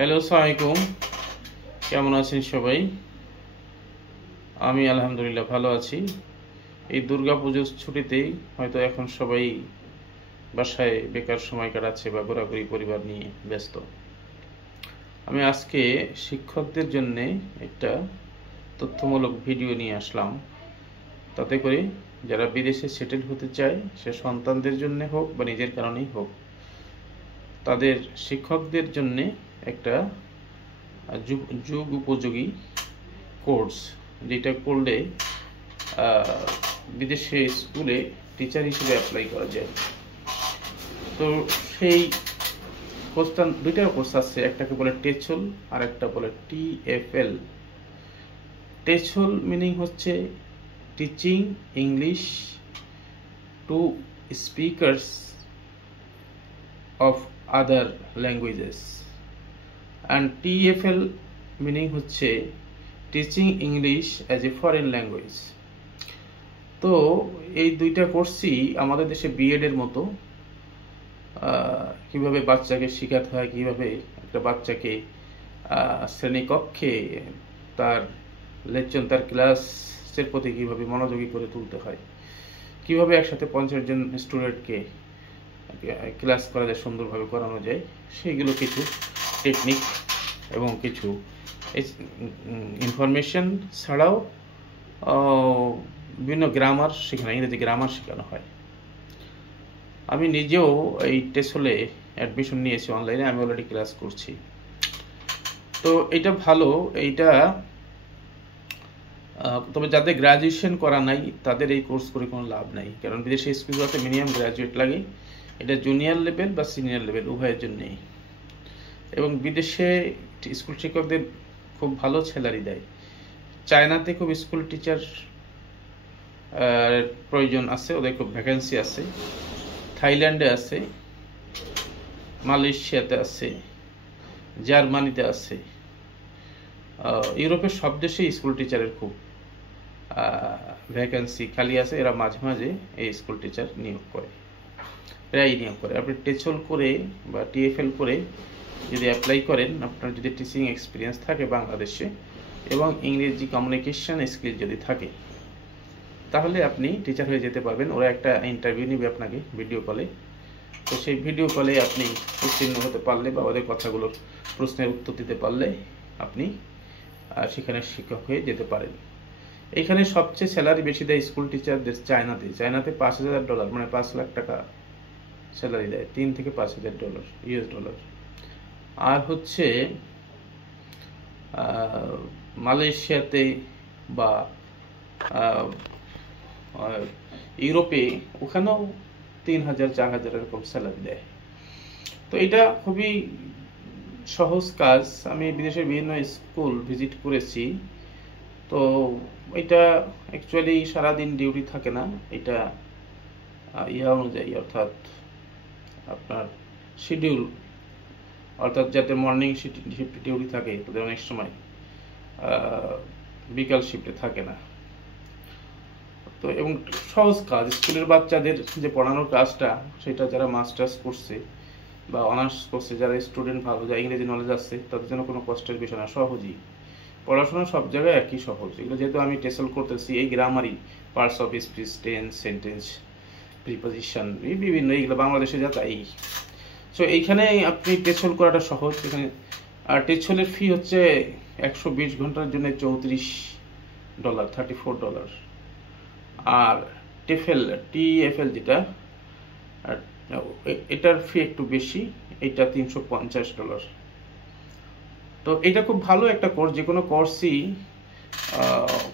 Hello, আসসালামু আলাইকুম। কেমন আছেন সবাই? আমি আলহামদুলিল্লাহ ভালো আছি। এই দুর্গাপুজোর ছুটিতেই হয়তো এখন সবাই বাসায় বেকার সময় কাটাচ্ছে বা ঘোরাঘুরি পরিবার নিয়ে ব্যস্ত। আমি আজকে শিক্ষকদের জন্যে একটা তথ্যমূলক ভিডিও নিয়ে আসলাম। তাতে করে যারা বিদেশে সেটেল হতে চায়, সে সন্তানদের জন্য হোক বা নিজের কারণেই হোক, তাদের শিক্ষকদের জন্যে একটা যুগ উপযোগী কোর্স, যেটা করলে বিদেশে স্কুলে টিচার হিসেবে অ্যাপ্লাই করা যায়। তো সেই কোর্সটা, দুইটা কোর্স আছে, একটাকে বলে টেছল আর একটা বলে TFL। টেছল মিনিং হচ্ছে teaching English to speakers of other languages, and TFL meaning হচ্ছে teaching English as a foreign language. তো এই দুইটা কোর্সই আমাদের দেশে বিএড এর মতো। কিভাবে বাচ্চাকে শেখাতে হয়, কিভাবে একটা বাচ্চাকে শ্রেণীকক্ষে তার লেকচার, তার ক্লাসের প্রতি কিভাবে মনোযোগী করে তুলতে হয়, কিভাবে একসাথে 50 জন স্টুডেন্টকে ক্লাস করা যায়, সুন্দরভাবে করানো যায়, সেইগুলো কিছু টেকনিক এবং কিছু ইনফরমেশন ছাড়াও বিভিন্ন গ্রামার শেখানো, ইংরেজি গ্রামার শেখানো হয়। আমি নিজেও এই টেসলে অ্যাডমিশন নিয়েছি অনলাইনে, আমি অলরেডি ক্লাস করছি। তো এটা ভালো, এইটা তবে যাদের গ্রাজুয়েশন করা নাই তাদের এই কোর্স করে কোনো লাভ নাই, কারণ বিদেশি স্কুলগুলোতে মিনিমাম গ্রাজুয়েট লাগে। এটা জুনিয়র লেভেল বা সিনিয়র লেভেল উভয়ের জন্যেই। এবং বিদেশে স্কুল শিক্ষকদের খুব ভালো স্যালারি দেয়। চায়নাতে খুব স্কুল টিচার প্রয়োজন আছে, ওদের খুব ভ্যাকেন্সি আছে। থাইল্যান্ডে আছে, মালয়েশিয়াতে আছে, জার্মানিতে আছে। ইউরোপের সব দেশেই স্কুল টিচারের খুব ভ্যাকেন্সি খালি আছে। এরা মাঝে মাঝে এই স্কুল টিচার নিয়োগ করে, প্রায়ই নিয়োগ করে। আপনি টেছল করে বা TFL করে যদি অ্যাপ্লাই করেন, আপনার যদি টিচিং এক্সপিরিয়েন্স থাকে বাংলাদেশে এবং ইংরেজি কমিউনিকেশন স্কিল যদি থাকে, তাহলে আপনি টিচার হয়ে যেতে পারবেন। ওরা একটা ইন্টারভিউ নেবে আপনাকে ভিডিও কলে। তো সেই ভিডিও কলে আপনি উত্তীর্ণ হতে পারলে বা ওদের কথাগুলোর প্রশ্নের উত্তর দিতে পারলে আপনি সেখানে শিক্ষক হয়ে যেতে পারেন। এখানে সবচেয়ে স্যালারি বেশি দেয় স্কুল টিচারদের চায়নাতে $5,000, মানে 5 লাখ টাকা স্যালারি দেয়, $3,000 থেকে $5,000 US। আর হচ্ছে মালয়েশিয়াতে বা ইউরোপে, ওখানেও 3,000 4,000 এরকম স্যালারি দেয়। তো এটা খুবই সহজ কাজ। আমি বিদেশের বিভিন্ন স্কুল ভিজিট করেছি। তো এটা অ্যাকচুয়ালি সারাদিন ডিউটি থাকে না, এটা অনুযায়ী, অর্থাৎ আপনার শিডিউল, অর্থাৎ যাতে মর্নিং শিফট ডিউটি থাকে তাদের অনেক সময় বিকাল শিফটে থাকে না। তো এবং সহজ কাজ, স্কুলের বাচ্চাদের যে পড়ানোর কাজটা, সেটা যারা মাস্টার্স করছে বা অনার্স করছে, যারা স্টুডেন্ট ভালো, যারা ইংরেজি নলেজ আছে, তাদের জন্য কোনো কষ্টের বিষয় না, সহজই। পড়াশোনা সব জায়গায় একই সহজ। এগুলো যেহেতু আমি টেসল করতেছি, এই গ্রামারই, parts of speech, tense, sentence, preposition, বিভিন্ন, এইগুলো বাংলাদেশে যা তাই। সো এইখানে আপনি টেসল করাটা সহজ এখানে। আর টেসলের ফি হচ্ছে 120 ঘন্টার জন্য $34, $34। আর TFL যেটা, এটার ফি একটু বেশি, এটা $350। তো এটা খুব ভালো একটা কোর্স, যে কোনো কোর্সই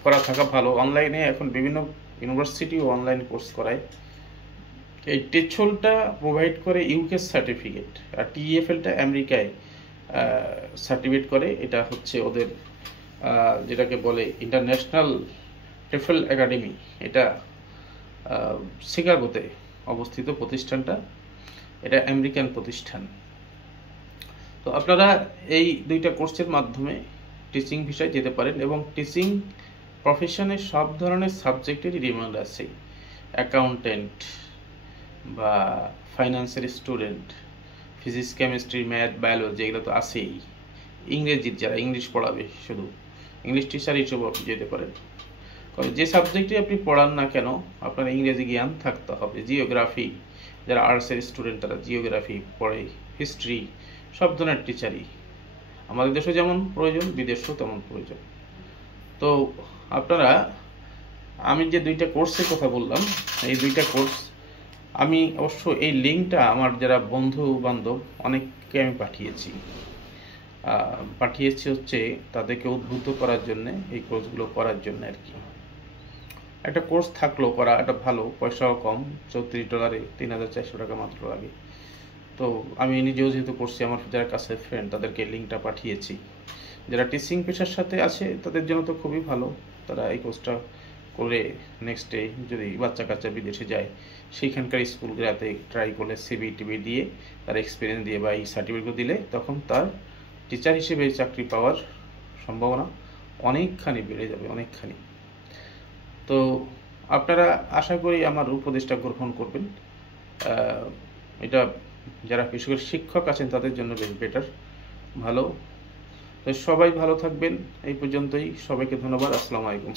করা থাকা ভালো। অনলাইনে এখন বিভিন্ন ইউনিভার্সিটি অনলাইন কোর্স করায়। এই টেছলটা প্রোভাইড করে ইউকে সার্টিফিকেট, আর TFLটা আমেরিকায় সার্টিফিকেট করে। এটা হচ্ছে ওদের যেটাকে বলে ইন্টারন্যাশনাল টেফল একাডেমি। এটা শিকাগোতে অবস্থিত প্রতিষ্ঠানটা, এটা আমেরিকান প্রতিষ্ঠান। তো আপনারা এই দুইটা কোর্সের মাধ্যমে টিচিং ভিসায় যেতে পারেন, এবং টিচিং প্রফেশনে সব ধরনের সাবজেক্টেরই ডিমান্ড আছে। অ্যাকাউন্টেন্ট বা ফাইন্যান্সের student, physics, chemistry, math, biology, এগুলো তো আছেই। ইংরেজির যারা ইংলিশ পড়াবে, শুধু ইংলিশ টিচার হিসেবে আপনি যেতে পারেন। যে সাবজেক্টে আপনি পড়ান না কেন আপনার ইংরেজি জ্ঞান থাকতে হবে। জিওগ্রাফি, যারা আর্টসের স্টুডেন্ট তারা জিওগ্রাফি পড়ে, হিস্ট্রি, সব ধরনের টিচারই আমাদের দেশে যেমন প্রয়োজন বিদেশেও তেমন প্রয়োজন। তো আপনারা, আমি যে 2টা কোর্সের কথা বললাম, এই 2টা কোর্স আমি অবশ্য এই লিঙ্কটা আমার যারা বন্ধু বান্ধব অনেককে আমি পাঠিয়েছি হচ্ছে তাদেরকে উদ্বুদ্ধ করার জন্য, এই কোর্সগুলো করার জন্য আর কি। একটা কোর্স থাকলো করা, একটা ভালো, পয়সাও কম, $34 $3,400 টাকা মাত্র লাগে। তো আমি নিজেও যেহেতু করছি, আমার যারা কাছের ফ্রেন্ড তাদেরকে লিঙ্কটা পাঠিয়েছি। যারা টিচিং পেশার সাথে আছে তাদের জন্য তো খুবই ভালো, তারা এই কোর্সটা করে নেক্সট ডে যদি বাচ্চা কাচ্চা বিদেশে যায় সেইখানকার স্কুলগুলোতে ট্রাই করলে সিভি টিভি দিয়ে তার এক্সপিরিয়েন্স দিয়ে বা এই সার্টিফিকেট দিলে তখন তার টিচার হিসেবে চাকরি পাওয়ার সম্ভাবনা অনেকখানি বেড়ে যাবে, অনেকখানি। তো আপনারা আশা করি আমার উপদেশটা গ্রহণ করবেন। এটা যারা বিশেষ করে শিক্ষক আছেন তাদের জন্য বেশ বেটার, ভালো। তো সবাই ভালো থাকবেন। এই পর্যন্তই, সবাইকে ধন্যবাদ। আসসালামু আলাইকুম।